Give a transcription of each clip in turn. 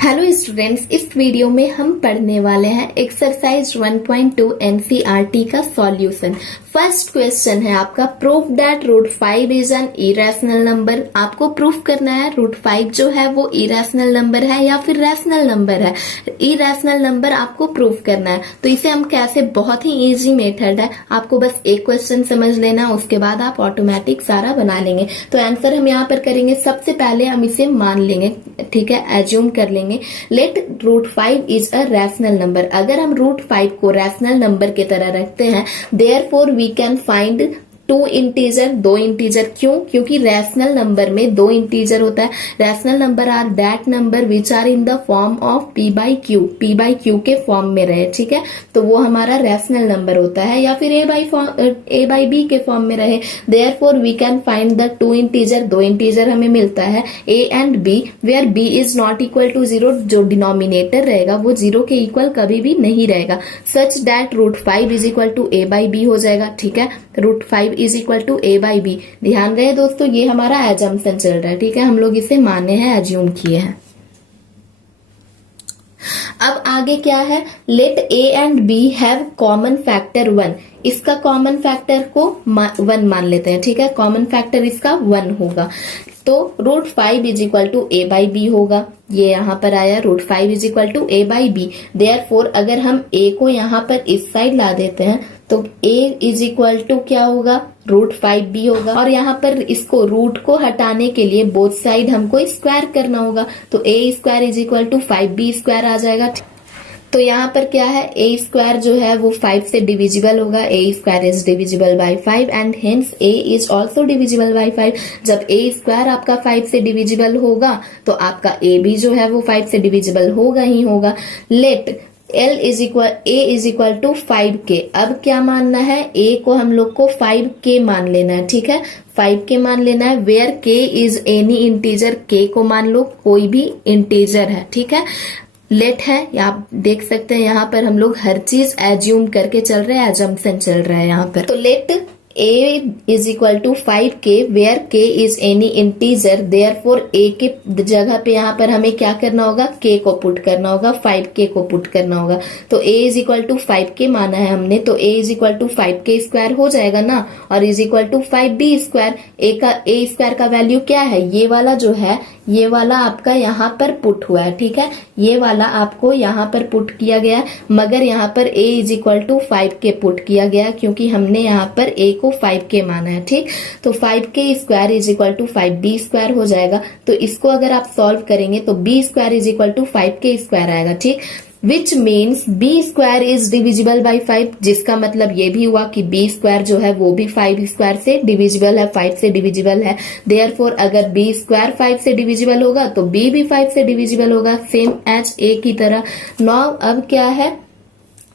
Hello students, इस video में हम पढ़ने वाले हैं एक्सरसाइज 1.2 एनसीईआरटी का सॉल्यूशन। फर्स्ट क्वेश्चन है आपका, proof that root 5 is an irrational number. आपको प्रूफ करना है रूट 5 जो है वो इरेशनल नंबर है या फिर रैशनल नंबर है। इरेशनल नंबर आपको प्रूफ करना है। तो इसे हम कैसे, बहुत ही इजी मेथड है, आपको बस एक क्वेश्चन समझ लेना, उसके बाद आप ऑटोमेटिक सारा बना लेंगे। तो आंसर हम यहाँ पर करेंगे, सबसे पहले हम इसे मान लेंगे, ठीक है, एज्यूम कर लेंगे। Let root 5 is a rational number. अगर हम रूट 5 को रैशनल नंबर की तरह रखते हैं, therefore we can find two integer, दो इंटीजर। क्यों? क्योंकि रैशनल नंबर में दो इंटीजर होता है। Rational number are that number which are in the form of P by Q, P by Q के फॉर्म में रहे, ठीक है, तो वो हमारा रैशनल नंबर होता है, या फिर ए बाई बी के फॉर्म में रहे। Therefore we can find the two integer, दो इंटीजर हमें मिलता है A and B, where B is not equal to zero. जो डिनोमिनेटर रहेगा वो जीरो के इक्वल कभी भी नहीं रहेगा, such that root 5 is equal to A by B हो जाएगा, ठीक है, root 5 is equal to A by B. ध्यान रहे दोस्तों, ये हमारा एजम्पशन चल रहा है, ठीक है, हम लोग इसे माने हैं, एज्यूम किए हैं। अब आगे क्या है, let A and B have common factor 1। इसका कॉमन फैक्टर को 1 मान लेते हैं, ठीक है, कॉमन फैक्टर इसका 1 होगा। तो root 5 is equal to A by B होगा, ये यहाँ पर आया root 5 is equal to A by B. Therefore अगर हम ए को यहाँ पर इस साइड ला देते हैं तो ए इज इक्वल टू क्या होगा, रूट 5 बी होगा। और यहाँ पर इसको रूट को हटाने के लिए बोथ साइड हमको स्क्वायर करना होगा, तो A square is equal to 5b square आ जाएगा। तो यहाँ पर क्या है, ए स्क्वायर जो है वो 5 से डिविजिबल होगा, A square is divisible by 5 and hence A is also divisible by 5। जब ए स्क्वायर आपका 5 से डिविजिबल होगा तो आपका ए भी जो है वो 5 से डिविजिबल होगा ही होगा। Let L is equal to 5k। अब क्या मानना है, A को हम लोग को 5k मान लेना है, ठीक है, 5k मान लेना है, where k is any integer, k को मान लो कोई भी इंटीजर है, ठीक है। लेट है, आप देख सकते हैं यहाँ पर हम लोग हर चीज एज्यूम करके चल रहे हैं, एजम्पशन चल रहा है यहाँ पर। तो let a is equal to 5k where k is any integer, therefore a के जगह पे यहाँ पर हमें क्या करना होगा, k को पुट करना होगा, 5k को पुट करना होगा। तो a is equal to 5k माना है हमने, तो a is equal to 5k square हो जाएगा ना, और is equal to 5b square. a square का वैल्यू क्या है, ये वाला जो है, ये वाला आपका यहाँ पर पुट हुआ है, ठीक है, ये वाला आपको यहाँ पर पुट किया गया, मगर यहाँ पर a is equal to 5k put किया गया, क्योंकि हमने यहाँ पर a को 5k माना है, ठीक। तो 5k square is equal to 5b square हो जाएगा। तो इसको अगर आप सॉल्व करेंगे तो b square is equal to 5k square आएगा, ठीक, which means b square is divisible by 5, जिसका मतलब ये भी हुआ कि b स्क्वायर जो है वो भी 5 स्क्वायर से डिविजिबल है, 5 से डिविजिबल है। देयरफॉर अगर b स्क्वायर 5 से डिविजिबल होगा तो b भी 5 से डिविजिबल होगा, सेम एज a की तरह। नाउ अब क्या है,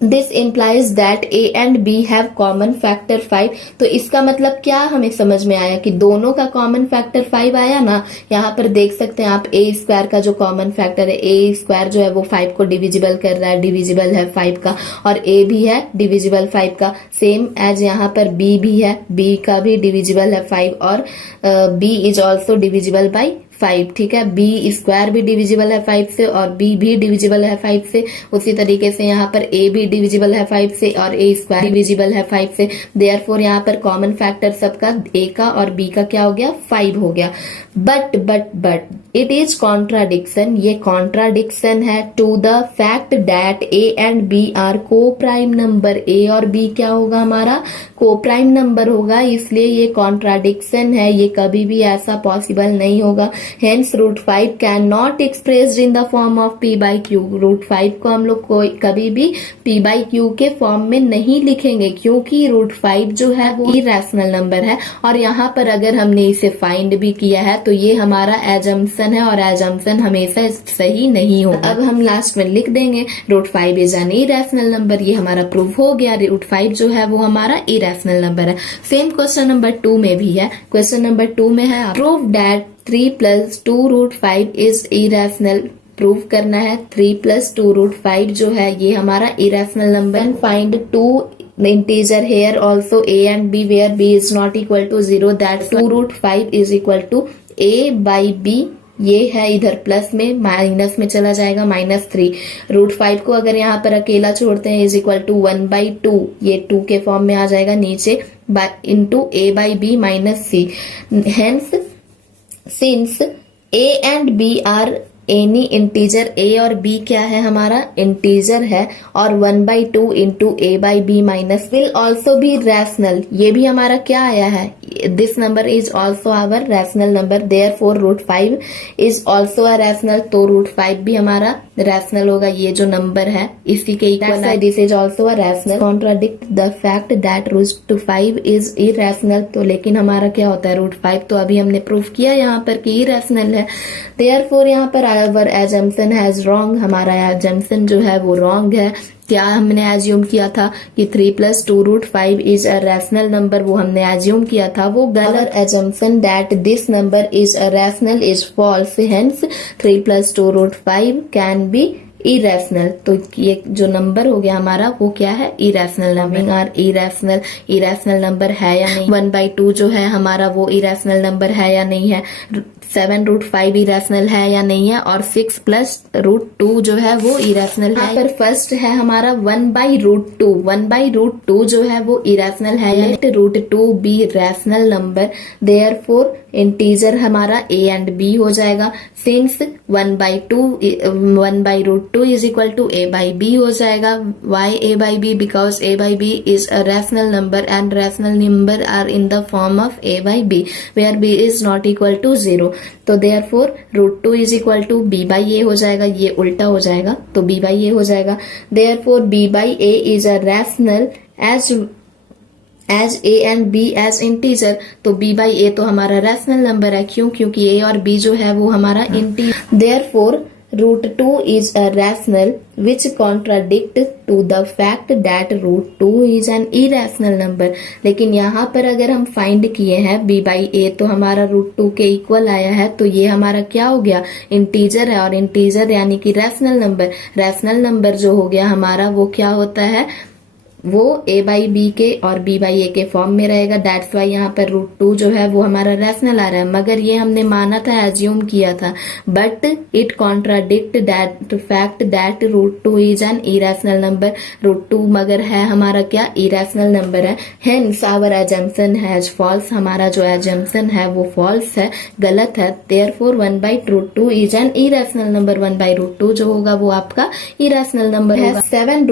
this implies that A and B have common factor 5। तो इसका मतलब क्या हमें समझ में आया कि दोनों का कॉमन फैक्टर 5 आया ना। यहाँ पर देख सकते हैं आप, ए स्क्वायर का जो कॉमन फैक्टर है, ए स्क्वायर जो है वो 5 को डिविजिबल कर रहा है, डिविजिबल है 5 का, और ए भी है डिविजिबल 5 का, सेम एज यहाँ पर बी भी है, बी का भी डिविजिबल है 5, और B is also divisible by 5, ठीक है, बी स्क्वायर भी डिविजिबल है 5 से और बी भी डिविजिबल है 5 से। उसी तरीके से यहाँ पर ए भी डिविजिबल है 5 से और ए स्क्वायर डिविजिबल है 5 से। देयरफॉर यहाँ पर कॉमन फैक्टर सबका ए का और बी का क्या हो गया, 5 हो गया। बट इट इज कॉन्ट्राडिक्शन, ये कॉन्ट्राडिक्शन है to the fact that A and B are coprime number. A और बी क्या होगा, हमारा को प्राइम नंबर होगा, इसलिए ये कॉन्ट्राडिक्शन है, ये कभी भी ऐसा पॉसिबल नहीं होगा। Hence root 5 can not expressed in the form of p by Q. Root 5 को हम लोग कभी भी p बाई क्यू के फॉर्म में नहीं लिखेंगे, क्योंकि रूट 5 जो है वो इरेशनल नंबर है, और यहाँ पर अगर हमने इसे फाइंड भी किया है तो ये हमारा एजम्पशन है, और एजम्पशन हमेशा सही नहीं होगा। अब हम लास्ट में लिख देंगे root 5 is an irrational number, ये हमारा प्रूफ हो गया, रूट 5 जो है वो हमारा इरेशनल नंबर है। सेम क्वेश्चन नंबर 2 में भी है। क्वेश्चन नंबर 2 में है, proof that 3 + 2 root 5 is irrational. Proof करना है 3 + 2 रूट 5 जो है ये हमारा irrational number. And find 2 integer here also a and b where b is not equal to 0, that 2 root 5 is equal to a by b ये है इधर plus में, माइनस में चला जाएगा -3। √5 को अगर यहाँ पर अकेला छोड़ते हैं इज इक्वल टू 1/2, ये 2 के फॉर्म में आ जाएगा नीचे, into a/b minus c। Hence since a and b are any integer, a और b क्या है हमारा इंटीजर है, और 1/2 into a/b minus will also भी रैशनल, ये भी हमारा क्या आया है, this number is also our rational number, therefore √5 is also a rational, तो √5 भी हमारा रैशनल होगा, ये जो नंबर है इसी के इक्वल है, this is also a rational. Contradict the fact that √5 is irrational, तो लेकिन हमारा क्या होता है √5 तो अभी हमने प्रूफ किया यहाँ पर कि इरेशनल है, देयरफॉर यहाँ per hour assumption has wrong, हमारा एजम्पशन जो है वो रॉन्ग है। क्या हमने एज्यूम किया था कि 3 + 2 √5 इज अ रैशनल नंबर, वो हमने एज्यूम किया था, वो गलत। Assumption that this number is a rational is false, hence 3 + 2 √5 can be irrational, तो ये जो नंबर हो गया हमारा वो क्या है irrational number, are irrational number है या नहीं। 1/2 जो है हमारा वो इरेशनल नंबर है या नहीं है, 7 √5 इरेशनल है या नहीं है, और 6 + √2 जो है वो इरेशनल है। पर फर्स्ट है हमारा 1/√2, 1/√2 जो है वो इरेशनल है, let √2 be rational number, therefore integer हमारा a एंड b हो जाएगा, since 1/2 is equal to a/b हो जाएगा। why a/b? Because a/b is a rational number and rational number are in the form of a/b where b is not equal to 0, तो therefore √2 is equal to b/a हो जाएगा, ये उल्टा हो जाएगा तो b/a हो जाएगा, therefore b/a is a rational as a and b as integer, तो b/a तो हमारा रैशनल नंबर है, क्यों? क्योंकि a और b जो है वो हमारा integer, therefore √2 is a rational which contradict to the fact that √2 is an irrational number। लेकिन यहाँ पर अगर हम फाइंड किए हैं b/a तो हमारा √2 के इक्वल आया है, तो ये हमारा क्या हो गया इंटीजर है, और इंटीजर यानी कि रैशनल नंबर जो हो गया हमारा वो क्या होता है, वो a/b के और b/a के फॉर्म में रहेगा, दैट्स वाई यहाँ पर √2 जो है वो हमारा रैशनल आ रहा है। मगर ये हमने माना था, एज्यूम किया था, but it contradict that fact that √2 is an irrational number, √2 मगर है हमारा क्या इरेशनल नंबर है, hence our assumption has false, हमारा जो एजम्पशन है वो फॉल्स है, गलत है, therefore 1/√2 is an irrational number, 1/√2 जो होगा वो आपका इरेशनल नंबर है। 7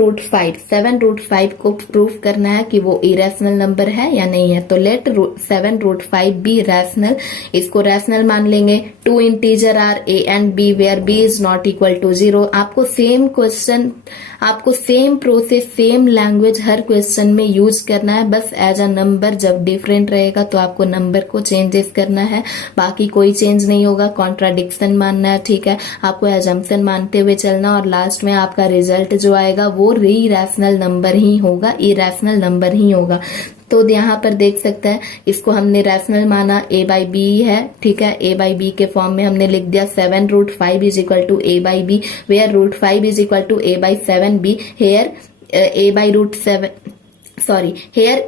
√5 को प्रूफ करना है कि वो इरेशनल नंबर है या नहीं है, तो लेट 7 √5 बी रैशनल, इसको रैशनल मान लेंगे। 2 integer are a and b where b is not equal to 0। आपको सेम क्वेश्चन, आपको सेम प्रोसेस, सेम लैंग्वेज हर क्वेश्चन में यूज करना है, बस एज अ नंबर जब डिफरेंट रहेगा तो आपको नंबर को चेंजेस करना है, बाकी कोई चेंज नहीं होगा। कॉन्ट्राडिक्शन मानना है, ठीक है, आपको एजम्पशन मानते हुए चलना, और लास्ट में आपका रिजल्ट जो आएगा वो इरेशनल नंबर ही होगा, इरेशनल नंबर ही होगा। तो यहाँ पर देख सकते हैं, इसको हमने रैशनल माना, a/b है, ठीक है, a/b के फॉर्म में हमने लिख दिया 7 √5 is equal to a/b, where √5 is equal to a/7b, here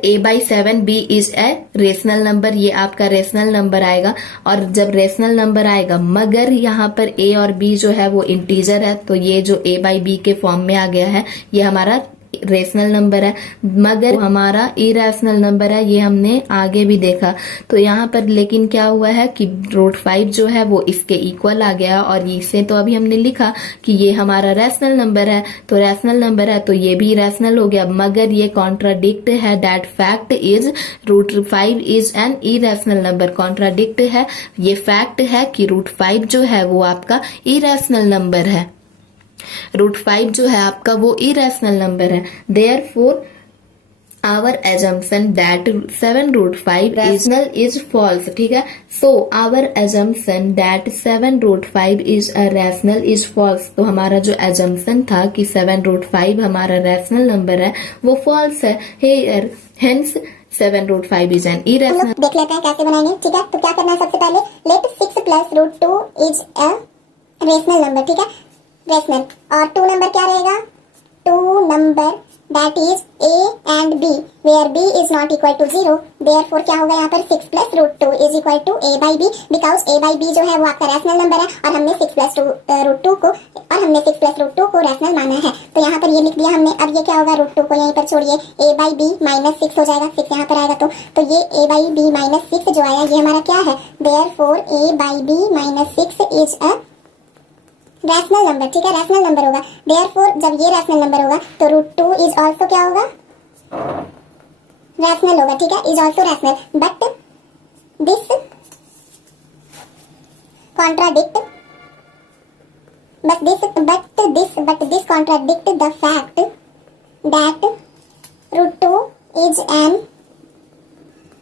a/7b is a rational number, ये आपका रेशनल नंबर आएगा। और जब रेशनल नंबर आएगा मगर यहाँ पर a और b जो है वो इंटीजर है, तो ये जो a/b के फॉर्म में आ गया है ये हमारा रेशनल नंबर है, मगर हमारा इरेशनल नंबर है, ये हमने आगे भी देखा। तो यहाँ पर लेकिन क्या हुआ है कि √5 जो है वो इसके इक्वल आ गया, और इसे तो अभी हमने लिखा कि ये हमारा रैशनल नंबर है, तो रैशनल नंबर है तो ये भी रैशनल हो गया, मगर ये कॉन्ट्राडिक्ट है, that fact is √5 is an irrational number, contradict है, ये फैक्ट है कि √5 जो है वो आपका इरेशनल नंबर है, √5 जो है आपका वो इरेशनल नंबर है। Therefore our assumption that 7 √5 rational is false, ठीक है। So our assumption that 7 √5 is a rational is false, तो हमारा जो एजम्पशन था कि 7 √5 हमारा रैशनल नंबर है वो फॉल्स है, here hence 7 √5 is an irrational. देख लेते हैं कैसे बनाएंगे, ठीक है। तो क्या करना है, सबसे पहले let 6 + √2 is a rational number, ठीक है, रेशनल, और 2 नंबर क्या रहेगा two number that is a and b where b is not equal to 0, therefore क्या होगा यहाँ पर 6 plus root 2 is equal to a by b, because a by b जो है वो आपका रैशनल नंबर है और हमने 6 plus root 2 को रैशनल माना है। तो यहाँ पर ये लिख दिया हमने। अब ये क्या होगा, रूट 2 को यहीं पर छोड़िए, a by b माइनस 6 हो जाएगा, 6 यहाँ पर आएगा तो ये a by b माइनस 6 जो आया ये हमारा क्या है, therefore a by b minus 6 is a rational number. ठीक है, रैशनल नंबर होगा। देयरफॉर जब ये रैशनल नंबर होगा तो रूट 2 इज ऑल्सो क्या होगा, रैशनल होगा। ठीक है, is also rational, but this contradict this contradict the fact that root 2 is an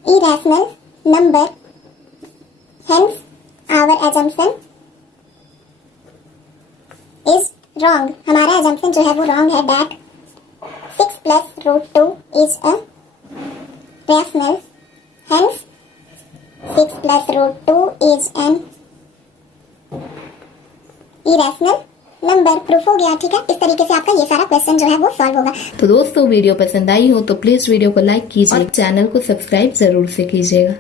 irrational number, hence our assumption is wrong। हमारा assumption जो है वो wrong है, that 6 plus root 2 is a rational, hence 6 plus root 2 is an irrational number. Proof हो गया। ठीक है, इस तरीके से आपका ये सारा क्वेश्चन जो है वो सॉल्व होगा। तो दोस्तों वीडियो पसंद आई हो तो प्लीज वीडियो को लाइक कीजिए और चैनल को सब्सक्राइब जरूर से कीजिएगा।